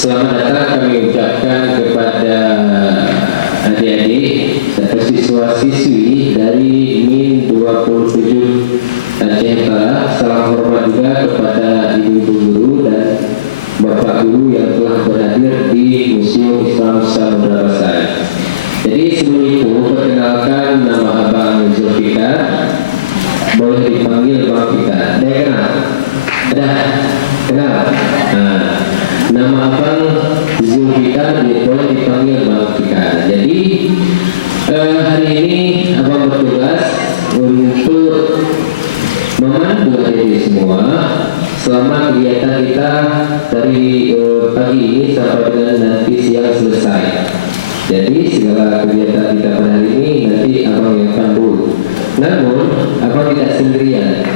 Selamat datang kami ucapkan kepada adik-adik serta siswa-siswi dari MIN 27 Aceh Utara. Salam hormat juga kepada ibu-ibu guru dan bapak guru yang telah berhadir di Museum Islam Samudra Pasai. Jadi sebelum itu perkenalkan, nama Abang Zulfikar, boleh dipanggil Bang Fikar. Ada kenal? Ada? Kenal? Nama Abang Zulfikar, boleh dipanggil Bang Fikar. Jadi hari ini Abang bertugas untuk memandu adik semua selama kegiatan kita dari pagi ini sampai dengan nanti siang selesai. Jadi segala kegiatan kita pada hari ini nanti Abang yang pandu. Namun Abang tidak sendirian,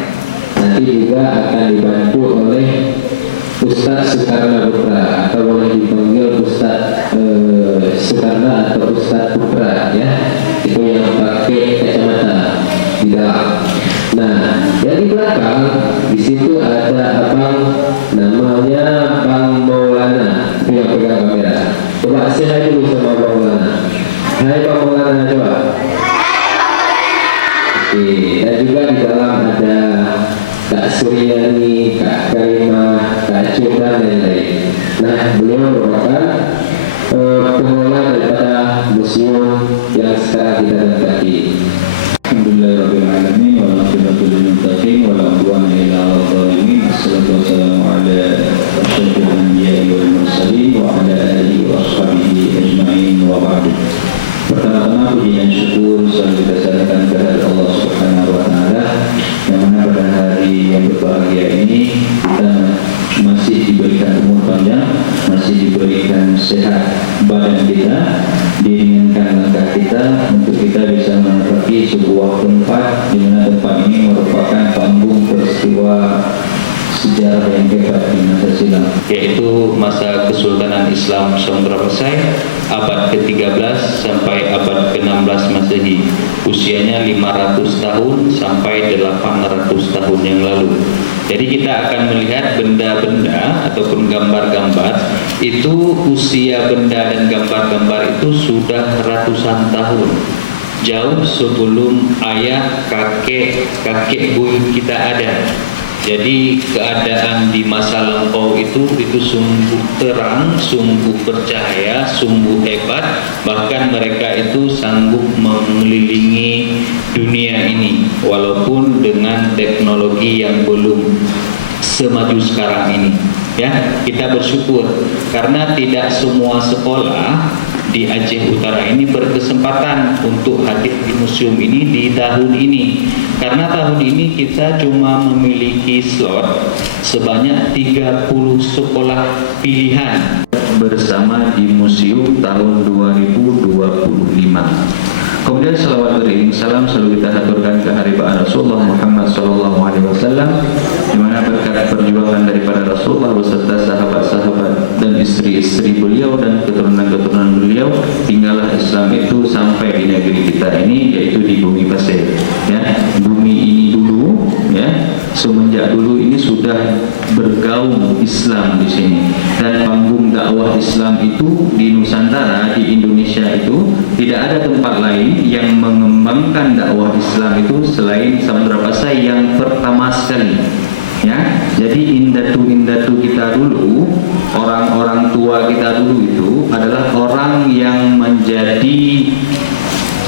nanti juga akan dibantu oleh Ustaz Sukarna Putra, atau boleh dipanggil Ustaz Sukarna atau Ustaz Putra, ya, itu yang pakai kacamata di dalam. Nah, yang di belakang di situ ada abang namanya Bang Maulana, itu yang pegang kamera. Coba say dulu sama Bang Maulana. Hai Bang Maulana, coba. Oke, dan juga di dalam ada Kak Suryani, Kak Karimah, Kak Cunda, dan lain-lain. Nah, beliau merupakan pengelola daripada museum yang sekarang kita dapati. Alhamdulillahirrahmanirrahim. Wal-aqibatu lil-muttaqin wala udwana illa 'alal zalimin. Wassalatu wassalamu ala asyrafil anbiya'i wal mursalin wa ala alihi wa ashabihi ajma'in wa ba'du. Pertama-tama puji dan syukur selalu kita serahkan kepada Allah Subhanahu wa taala, yang mana pada hari yang berbahagia ini kita masih diberikan umur panjang, masih diberikan sehat badan kita, diringankan langkah kita untuk kita bisa menempati sebuah tempat di mana tempat ini merupakan panggung peristiwa sejarah yang hebat di masa silam, yaitu masa Kesultanan Islam Samudra Pasai abad ke-13 sampai abad ke-16 Masehi. Usianya 500 tahun sampai 800 tahun yang lalu. Jadi kita akan melihat benda-benda ataupun gambar-gambar itu, usia benda dan gambar-gambar itu sudah ratusan tahun, jauh sebelum ayah, kakek buyut kita ada. Jadi keadaan di masa lampau itu sungguh terang, sungguh bercahaya, sungguh hebat. Bahkan mereka itu sanggup mengelilingi dunia ini walaupun dengan teknologi yang belum semaju sekarang ini. Ya, kita bersyukur karena tidak semua sekolah di Aceh Utara ini berkesempatan untuk hadir di museum ini di tahun ini. Karena tahun ini kita cuma memiliki slot sebanyak 30 sekolah pilihan bersama di museum tahun 2025. Kemudian salawat beriring salam selalu kita haturkan ke haribaan Rasulullah Muhammad SAW, di mana berkat perjuangan daripada Rasulullah beserta sahabat-sahabat dan istri-istri beliau dan keturunan-keturunan beliau, tinggallah Islam itu sampai di negeri kita ini, yaitu di bumi Pasir. Ya, bumi ini dulu, ya, semenjak dulu ini sudah bergaung Islam di sini, dan panggung dakwah Islam itu di Nusantara, di Indonesia itu tidak ada tempat lain yang mengembangkan dakwah Islam itu selain Samudra Pasai yang pertama sekali. Ya, jadi indatu kita dulu, orang-orang tua kita dulu itu adalah orang yang menjadi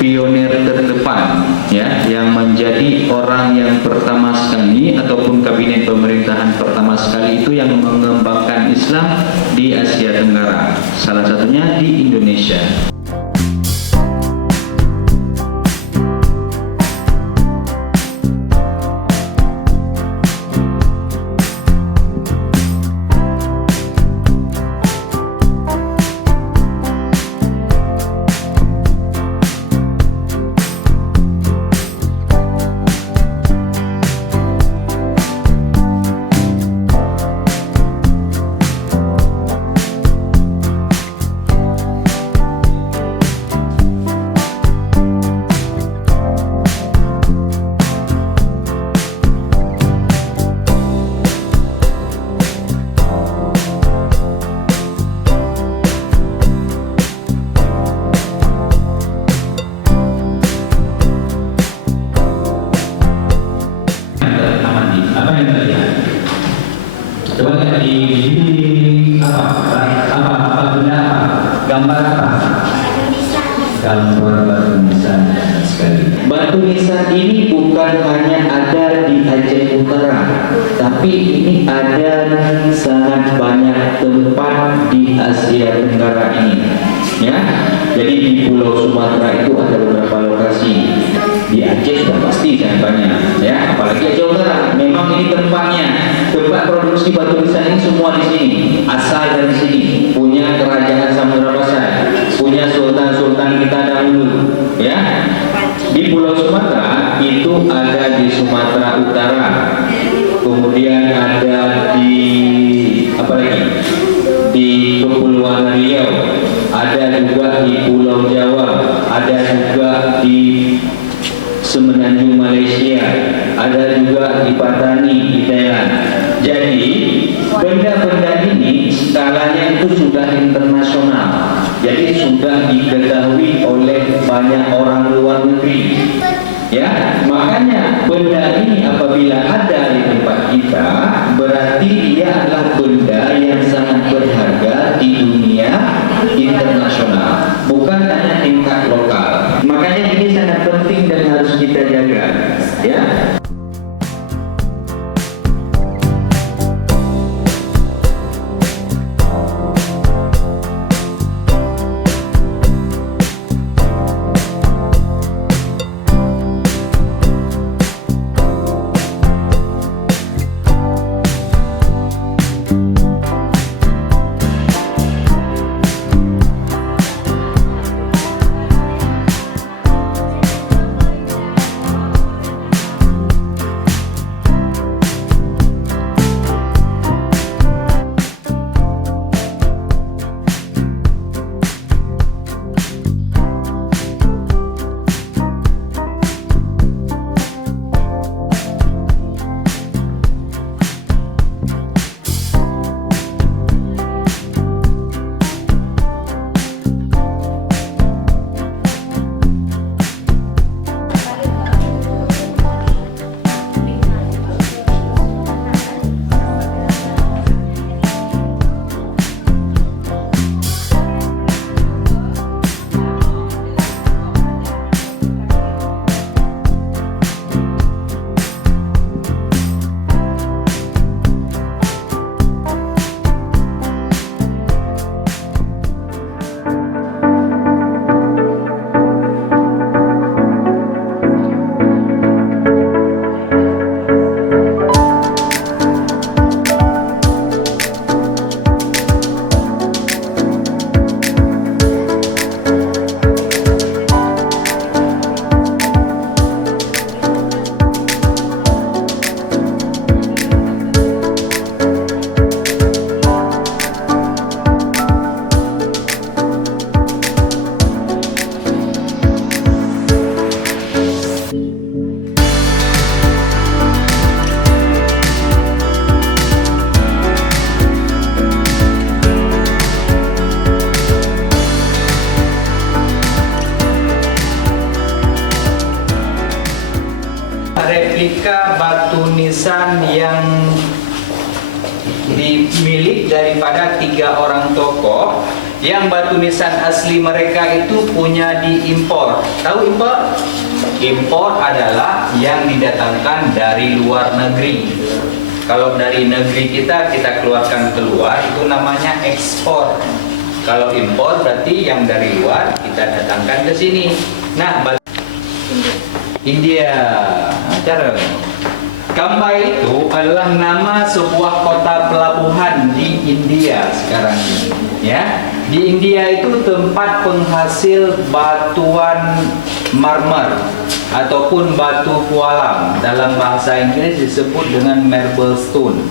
pionir terdepan, ya, yang menjadi orang yang pertama sekali ataupun kabinet pemerintahan pertama sekali itu yang mengembangkan Islam di Asia Tenggara, salah satunya di Indonesia. Indonesia. Coba lihat di apa benda apa? Gambar apa? Gambar batu nisan sekali. Batu nisan ini bukan hanya ada di Aceh Utara, tapi ini ada di sangat banyak tempat di Asia Tenggara ini. Ya, jadi di Pulau Sumatera itu ada beberapa lokasi. Di Aceh sudah pasti sangat banyak, ya. Apalagi Aceh Utara, memang ini tempatnya. Tempat produksi batu nisan ini semua di sini, asal dari sini. Punya kerajaan Samudra Pasai, punya sultan-sultan kita dahulu, ya. Di Pulau Sumatera itu ada di Sumatera Utara, kemudian ada di apa lagi? Di Kepulauan Riau, ada juga di Pulau Jawa, ada juga di Semenanjung Malaysia, ada juga di Patani di Thailand. Jadi benda-benda ini skalanya itu sudah internasional, jadi sudah diketahui oleh banyak orang luar negeri. Ya, makanya benda ini apabila ada di tempat kita, berarti dia adalah benda yang sangat berharga di dunia internasional, bukan hanya tingkat lokal. Makanya ini sangat penting dan harus kita jaga, ya. Replika batu nisan yang dimiliki daripada 3 orang tokoh yang batu nisan asli mereka itu punya diimpor. Tahu impor? Impor adalah yang didatangkan dari luar negeri. Kalau dari negeri kita keluarkan keluar, itu namanya ekspor. Kalau impor berarti yang dari luar kita datangkan ke sini. Nah, India. Cara Cambai itu adalah nama sebuah kota pelabuhan di India sekarang ini. Ya, di India itu tempat penghasil batuan marmer ataupun batu kualam. Dalam bahasa Inggris disebut dengan marble stone.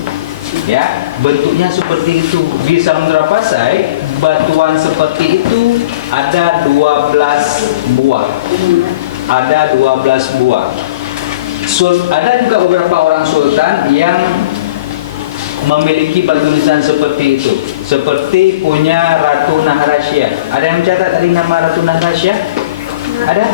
Ya, bentuknya seperti itu. Di Samudra Pasai batuan seperti itu ada 12 buah. Ada 12 buah. Ada juga beberapa orang sultan yang memiliki batu nisan seperti itu. Seperti punya Ratu Naharasya. Ada yang mencatat tadi nama Ratu Naharasya? Ada?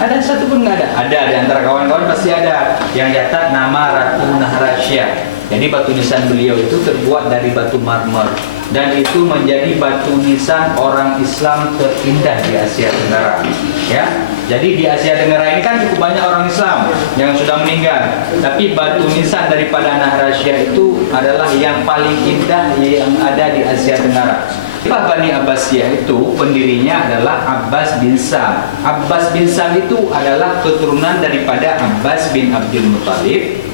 Ada satu pun nggak ada? Ada, di antara kawan-kawan pasti ada yang catat nama Ratu Naharasya. Jadi batu nisan beliau itu terbuat dari batu marmer dan itu menjadi batu nisan orang Islam terindah di Asia Tenggara. Ya, jadi di Asia Tenggara ini kan cukup banyak orang Islam yang sudah meninggal, tapi batu nisan daripada Naharasya itu adalah yang paling indah yang ada di Asia Tenggara. Bani Abbasiyah itu pendirinya adalah Abbas bin Sam. Abbas bin Sam itu adalah keturunan daripada Abbas bin Abdul Muttalib,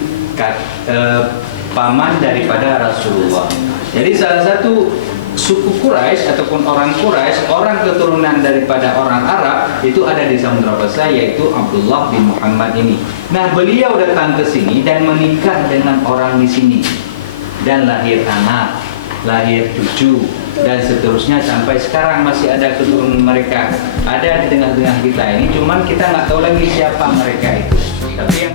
paman daripada Rasulullah. Jadi salah satu suku Quraisy ataupun orang Quraisy, orang keturunan daripada orang Arab itu ada di Samudra Pasai, yaitu Abdullah bin Muhammad ini. Nah, beliau datang ke sini dan menikah dengan orang di sini dan lahir anak, lahir cucu dan seterusnya sampai sekarang masih ada keturunan mereka ada di tengah-tengah kita ini. Cuman kita nggak tahu lagi siapa mereka itu. Tapi yang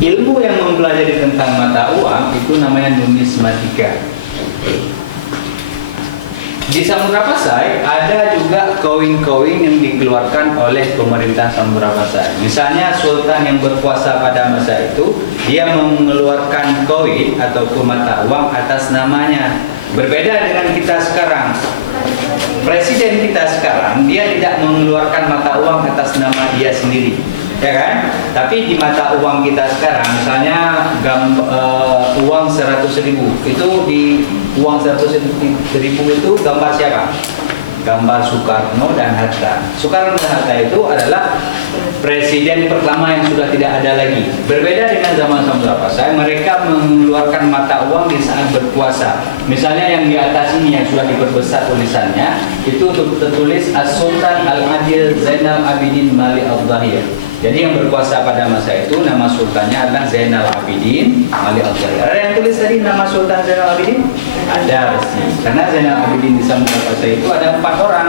ilmu yang mempelajari tentang mata uang itu namanya numismatika. Di Samudra Pasai ada juga koin-koin yang dikeluarkan oleh pemerintah Samudra Pasai. Misalnya sultan yang berkuasa pada masa itu, dia mengeluarkan koin atau mata uang atas namanya. Berbeda dengan kita sekarang. Presiden kita sekarang, dia tidak mengeluarkan mata uang atas nama dia sendiri. Ya kan? Tapi di mata uang kita sekarang, misalnya uang 100.000, itu di uang 100.000 itu gambar siapa? Gambar Soekarno dan Hatta. Soekarno dan Hatta itu adalah presiden pertama yang sudah tidak ada lagi. Berbeda dengan zaman Samudra Pasai, mereka mengeluarkan mata uang di saat berkuasa. Misalnya yang di atas ini yang sudah diperbesar tulisannya, itu tertulis As-Sultan Al-Adil Zainal Abidin Malik Al-Zahir. Jadi yang berkuasa pada masa itu nama sultannya adalah Zainal Abidin Malik Al-Zahir. Ada yang tulis tadi nama Sultan Zainal Abidin? Ada pasti. Karena Zainal Abidin di Samudra Pasai itu ada 4 orang,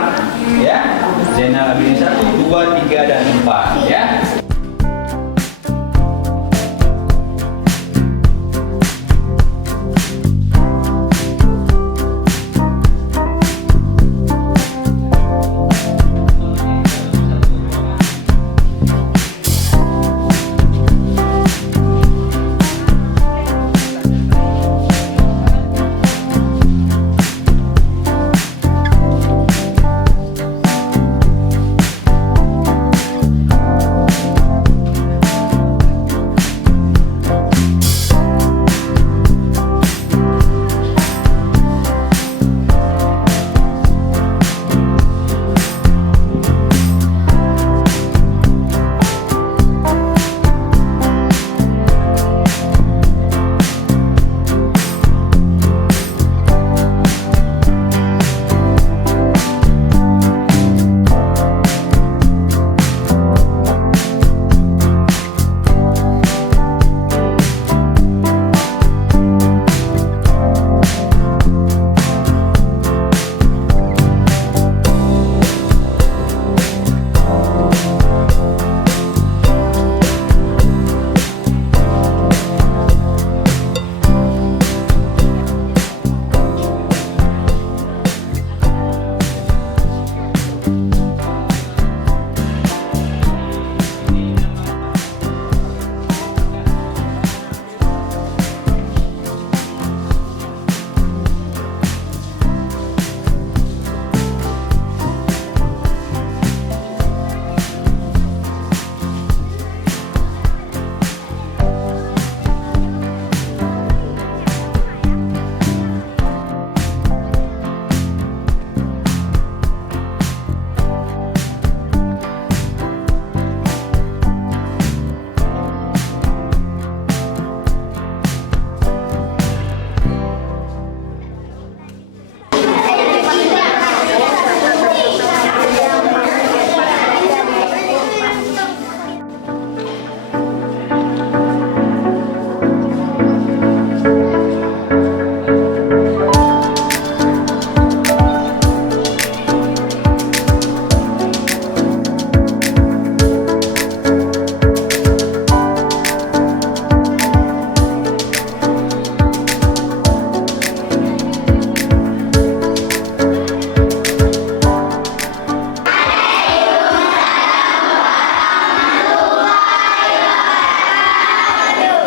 ya. Zainal Abidin 1, 2, 3 dan 4, ya.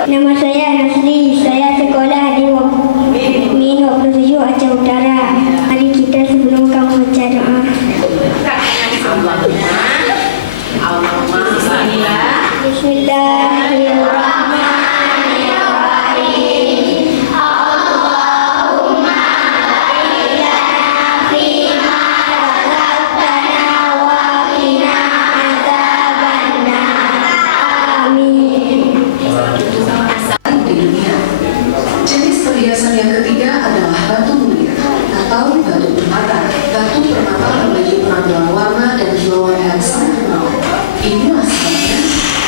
Nama saya Nasri. Saya sekolah di Min 27 Aceh Utara. Mari kita sebelum kamu baca doa. Bismillahirrahmanirrahim. Allahumma barik fima razaqtana wa qina adzabannar. Amin. Di dunia. Jenis perhiasan yang ketiga adalah batu mulia atau batu permata. Batu permata memiliki penampilan warna dan kilauan yang sangat menawan. Inilah sebabnya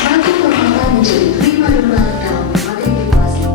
batu permata menjadi primadona dalam berbagai generasi.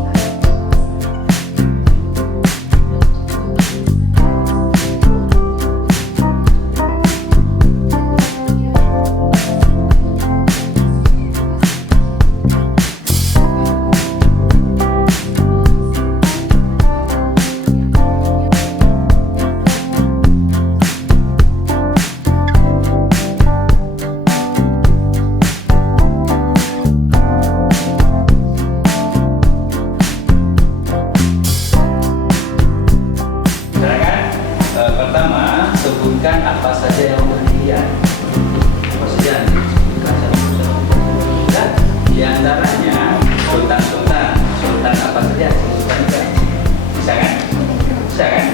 Pertama, sebutkan apa saja yang berhadiah. Apa saja yang disebutkan satu-satu. Dan di antaranya sultan apa saja sebutkan juga. Bisa kan? Bisa kan?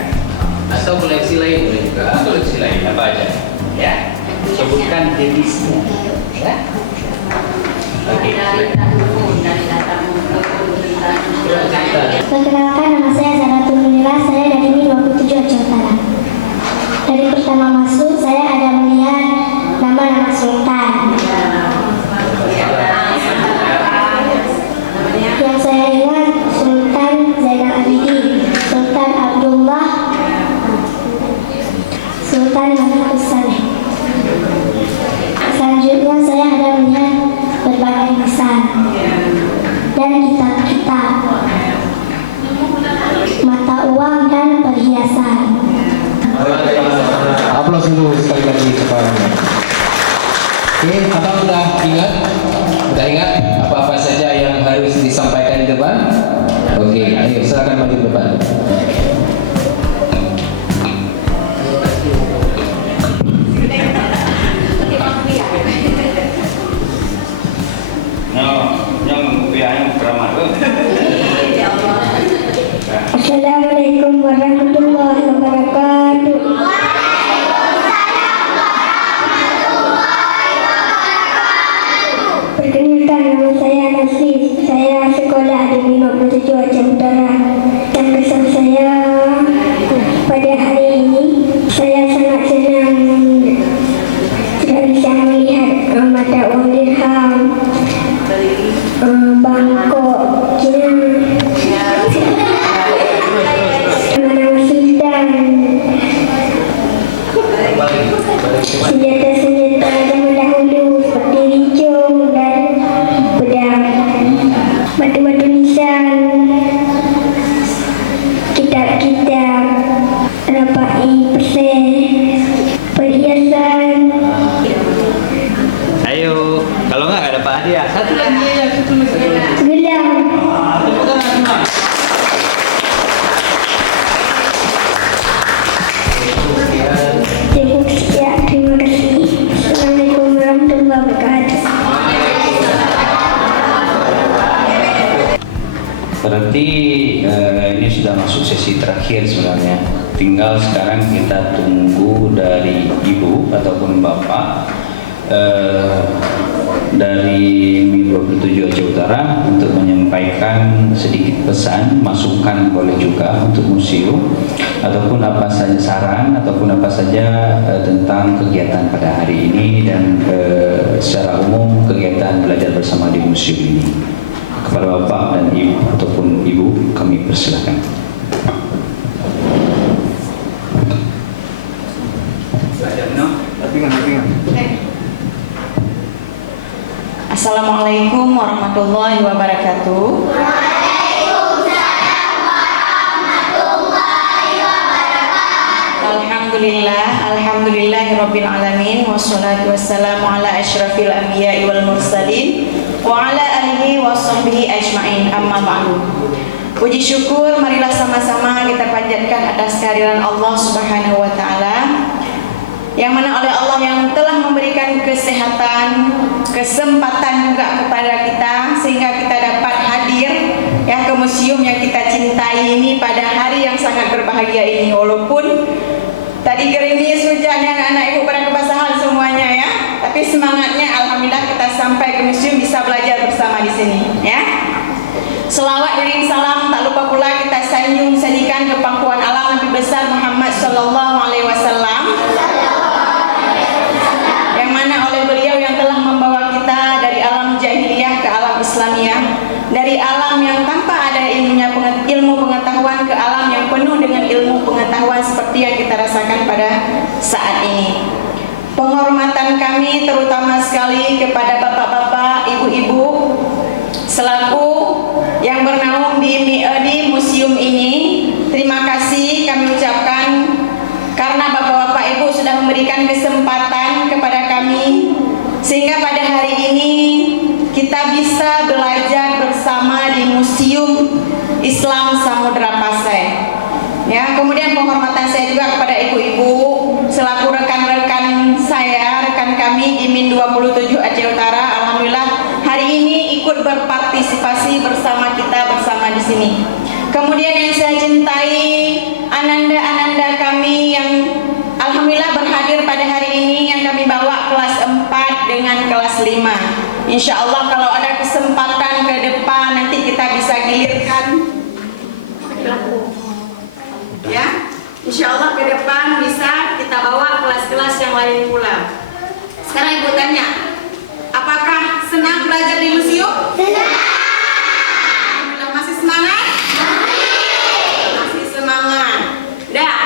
Atau koleksi lain boleh juga. Koleksi lain apa aja? Ya. Sebutkan jenisnya. Ya. Oke. Perkenalkan, nama saya Zaratul Munira. Saya dari Min 27 Aceh Utara. Dari pertama masuk, saya ada melihat nama-nama sultan. Yang saya ingat Sultan Zainal Abidin, Sultan Abdullah, Sultan Mahmud Saleh. Selanjutnya saya ada melihat berbagai nisan dan kitab-kitab, mata uang dan perhiasan. Aplaus dulu sekali lagi kepadanya. Oke, abang udah ingat? Udah ingat apa-apa saja yang harus disampaikan di depan? Oke, ayo silakan maju ke depan. Assalamualaikum warahmatullahi wabarakatuh. Perkenalkan, nama saya Nasri. Saya sekolah di Min 27 Aceh Utara. Dan kesan saya pada hari ini, saya sangat senang tidak bisa melihat mata uang dirham, bangkok, nama-nama sultan, senjata-senjata zaman dahulu seperti rincung dan pedang, batu-batu nisan, kitab-kitab, rapai persen, perhiasan. Ayo, kalau nggak ada Pak hadiah. Satu lagi ya, satu lagi. Gelang. Tepuk tangan semua. Terima kasih. Assalamualaikum warahmatullahi wabarakatuh. Berarti ini sudah masuk sesi terakhir sebenarnya. Tinggal sekarang kita tunggu dari ibu ataupun bapak dari Min 27 Aceh Utara untuk menyampaikan sedikit pesan, masukan boleh juga untuk museum ataupun apa saja saran ataupun apa saja tentang kegiatan pada hari ini dan secara umum kegiatan belajar bersama di museum ini. Kepada bapak dan ibu ataupun ibu kami persilakan. Assalamualaikum warahmatullahi wabarakatuh. Alhamdulillahirabbil alamin wassalatu wassalamu ala asyrafil anbiya'i wal mursalin wa ala alihi alihi washabbihi ajmain. Amma ba'du. Puji syukur marilah sama-sama kita panjatkan atas kehadiran Allah Subhanahu wa taala, yang mana oleh Allah yang telah memberikan kesehatan, kesempatan juga kepada kita sehingga kita dapat hadir ya ke museum yang kita cintai ini pada hari yang sangat berbahagia ini. Walaupun tadi gerimis hujan dan anak ibu pada kebasahan semuanya ya, tapi semangatnya alhamdulillah kita sampai ke museum bisa belajar bersama di sini ya. Selawat dan salam tak lupa pula kita sanjung sajikan ke pangkuan alam Nabi besar Muhammad sallallahu alaihi wasallam, yang mana oleh beliau yang telah membawa kita dari alam jahiliyah ke alam Islamiyah, dari alam yang tanpa ada ilmu pengetahuan ke alam yang penuh dengan ilmu pengetahuan seperti yang kita rasakan pada saat ini. Penghormatan kami terutama sekali kepada bapak-bapak, ibu-ibu selaku yang bernaung di museum ini. Terima kasih kami ucapkan karena bapak-bapak ibu sudah memberikan kesempatan kepada kami sehingga pada hari ini kita bisa belajar bersama di Museum Islam Samudra Pasai. Ya, kemudian penghormatan saya juga kepada ibu-ibu selaku rekan-rekan saya, rekan kami di Min 27 Aceh Utara. Alhamdulillah hari ini ikut berpartisipasi bersama kita bersama di sini. Kemudian yang saya cintai ananda-ananda kami yang alhamdulillah berhadir pada hari ini, yang kami bawa kelas 4 dengan kelas 5. Insya Allah kalau ada kesempatan ke depan nanti kita bisa gilirkan ya. Insya Allah ke depan bisa kita bawa kelas-kelas yang lain pula. Sekarang ibu tanya, apakah senang belajar di museum? Senang. Alhamdulillah, masih semangat? Masih semangat. Dah.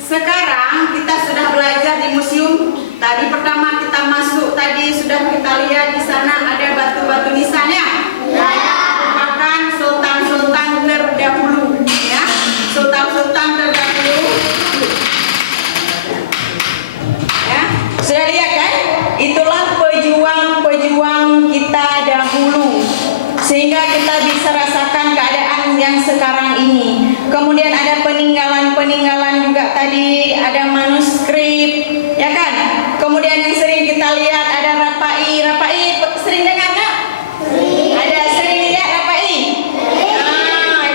Sekarang kita sudah belajar di museum. Tadi pertama kita masuk tadi sudah kita lihat di sana ada batu-batu nisannya. Merupakan sultan-sultan terdahulu, ya. Sultan-sultan terdahulu. Ya, sudah lihat kan? Itulah pejuang-pejuang kita dahulu sehingga kita bisa rasakan keadaan yang sekarang ini. Kemudian ada peninggalan-peninggalan juga tadi, ada manuskrip, ya kan? Kemudian yang sering kita lihat ada rapai sering dengar nggak? Ada sering lihat rapai?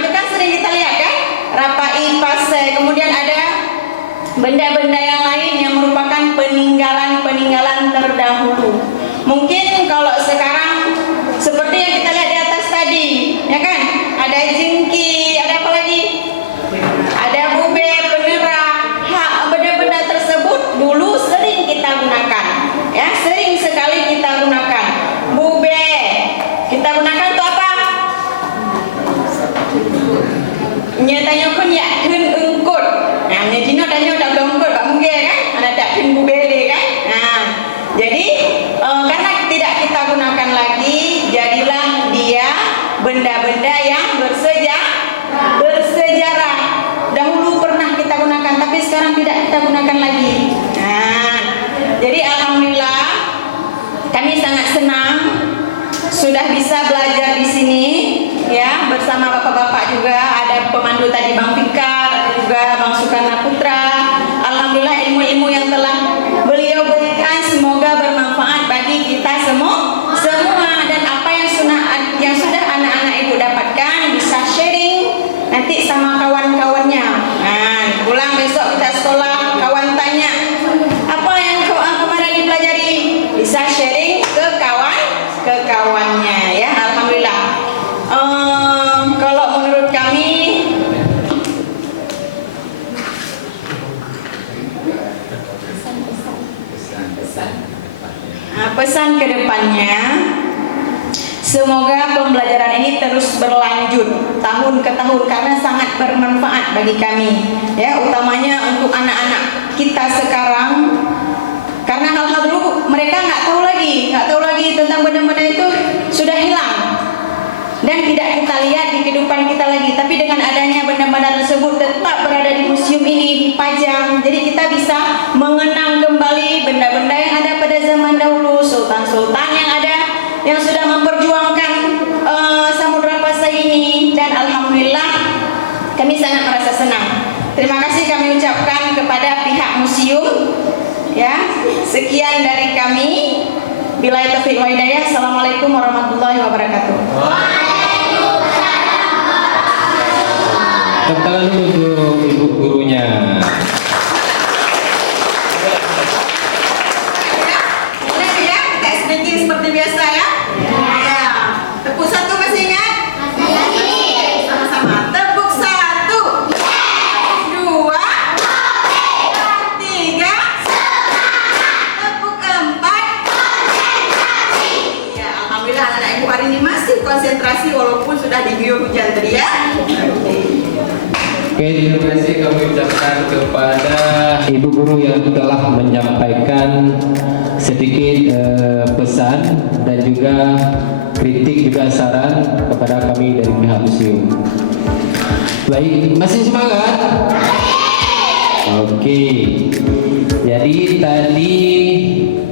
Itu kan sering kita lihat kan? Rapai Pasai. Kemudian ada benda-benda yang lain yang merupakan peninggalan-peninggalan terdahulu. Mungkin kalau sekarang seperti yang kita lihat di atas tadi, ya kan? Ada jengki, ada apa lagi? Ada bube, penerah. Benda-benda tersebut dulu sering kita gunakan, ya, sering sekali kita gunakan. Bube kita gunakan untuk apa? Nyatanya pun ya kun ungkut. Nah, nyatanya tanya dah ungkut, Pak Mungkin kan? Ada tak kun bubele kan? Nah, jadi karena tidak kita gunakan lagi, jadilah dia benda-benda yang bersejarah. Dahulu pernah kita gunakan, tapi sekarang tidak kita gunakan lagi. Nah, jadi alhamdulillah kami sangat senang sudah bisa belajar di sini, ya, bersama bapak-bapak juga. Ada pemandu tadi Bang Fikar, juga Bang Sukarna Putra. Alhamdulillah ilmu-ilmu yang telah beliau berikan semoga bermanfaat bagi kita semua. Dan apa yang sudah anak-anak ibu dapatkan bisa sharing nanti sama kawan-kawannya. Nah, pulang besok kita sekolah, kawan tanya apa yang kemarin dipelajari, bisa sharing ke kawannya, ya. Alhamdulillah. Kalau menurut kami pesan ke depannya, semoga pembelajaran ini terus berlanjut tahun ke tahun karena sangat bermanfaat bagi kami, ya, utamanya untuk anak-anak kita sekarang. Karena hal-hal dulu mereka nggak tahu lagi tentang benda-benda itu sudah hilang dan tidak kita lihat di kehidupan kita lagi. Tapi dengan adanya benda-benda tersebut tetap berada di museum ini dipajang, jadi kita bisa mengenang kembali benda-benda yang ada pada zaman dahulu, sultan-sultan yang ada yang sudah memperjuangkan sangat merasa senang. Terima kasih kami ucapkan kepada pihak museum. Ya, sekian dari kami. Billahi taufiq wal hidayah. Assalamualaikum warahmatullahi wabarakatuh. Tepuk tangan dulu untuk ibu gurunya. Mulai ya, kita speaking seperti biasa ya. Ya, tepuk satu masih ingat? Sama-sama. Tepuk satu, dua, tiga, tepuk empat. Ya, alhamdulillah anak ibu hari ini masih konsentrasi walaupun sudah diguyur hujan tadi ya. Oke, terima kasih kami ucapkan kepada ibu guru yang telah menyampaikan sedikit pesan dan juga kritik juga saran kepada kami dari pihak museum. Baik, masih semangat? Oke. Jadi tadi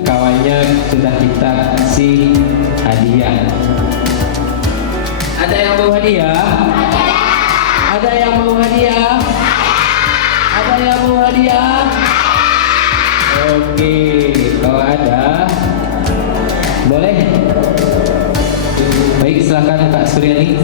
kawannya sudah kita kasih hadiah. Ada yang mau hadiah? Ada yang mau hadiah? Ada yang mau hadiah? Oke, kalau ada, boleh. Baik, silakan Kak Suryani.